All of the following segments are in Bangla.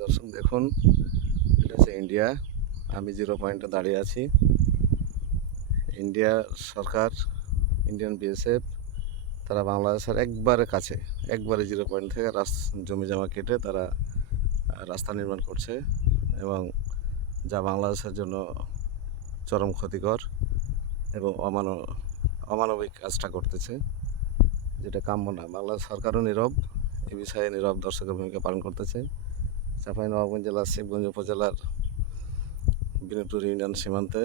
দর্শক দেখুন, এটা হচ্ছে ইন্ডিয়া। আমি জিরো পয়েন্টে দাঁড়িয়ে আছি। ইন্ডিয়া সরকার, ইন্ডিয়ান বিএসএফ, তারা বাংলাদেশের একবারে কাছে, একবারে জিরো পয়েন্ট থেকে জমি জমা কেটে তারা রাস্তা নির্মাণ করছে, এবং যা বাংলাদেশের জন্য চরম ক্ষতিকর এবং অমানবিক কাজটা করতেছে, যেটা কাম্য না। বাংলাদেশ সরকারও নীরব, এ বিষয়ে নীরব দর্শকের ভূমিকা পালন করতেছে। চাঁপাইনবাবগঞ্জ জেলার শিবগঞ্জ উপজেলার বিনপুর ইউনিয়ন সীমান্তে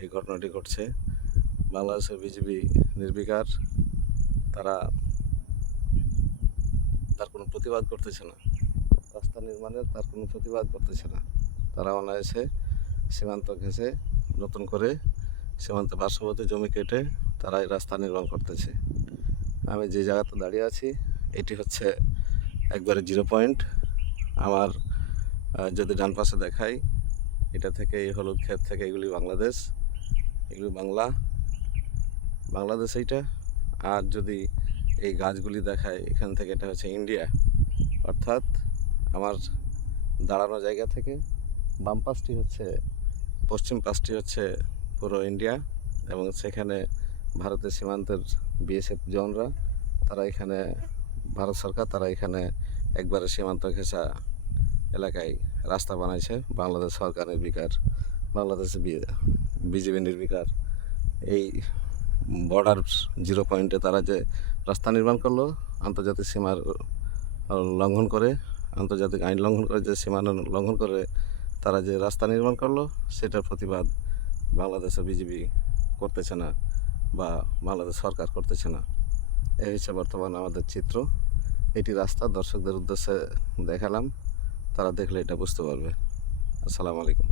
এই ঘটনাটি ঘটছে। বাংলাদেশের বিজিবি নির্বিকার, তারা তার কোনো প্রতিবাদ করতেছে না। রাস্তা নির্মাণের তার কোনো প্রতিবাদ করতেছে না। তারা অনায়াসে সীমান্ত ঘেঁষে নতুন করে সীমান্ত পার্শ্ববর্তী জমি কেটে তারা এই রাস্তা নির্মাণ করতেছে। আমি যে জায়গাতে দাঁড়িয়ে আছি, এটি হচ্ছে একবারে জিরো পয়েন্ট। আমার যদি ডান পাশে দেখাই, এটা থেকে এই হলুদ ক্ষেত থেকে এগুলি বাংলাদেশ, এগুলি বাংলাদেশ এইটা। আর যদি এই গাছগুলি দেখায়, এখান থেকে এটা হচ্ছে ইন্ডিয়া। অর্থাৎ আমার দাঁড়ানো জায়গা থেকে বাম পাশটি হচ্ছে, পশ্চিম পাশটি হচ্ছে পুরো ইন্ডিয়া, এবং সেখানে ভারতের সীমান্তের বিএসএফ জওয়ানরা, তারা এখানে, ভারত সরকার তারা এখানে একবারে সীমান্ত ঘেঁষা এলাকায় রাস্তা বানাইছে। বাংলাদেশ সরকার নির্বিকার, বাংলাদেশ বিজেপি নির্বিকার। এই বর্ডার জিরো পয়েন্টে তারা যে রাস্তা নির্মাণ করলো, আন্তর্জাতিক সীমার লঙ্ঘন করে, আন্তর্জাতিক আইন লঙ্ঘন করে, যে সীমানা লঙ্ঘন করে তারা যে রাস্তা নির্মাণ করলো, সেটার প্রতিবাদ বাংলাদেশের বিজেপি করতেছে না, বা বাংলাদেশ সরকার করতেছে না। এই হচ্ছে বর্তমান আমাদের চিত্র। এটি রাস্তা দর্শকদের উদ্দেশ্যে দেখালাম, তারা দেখলে এটা বুঝতে পারবে। আসসালামু আলাইকুম।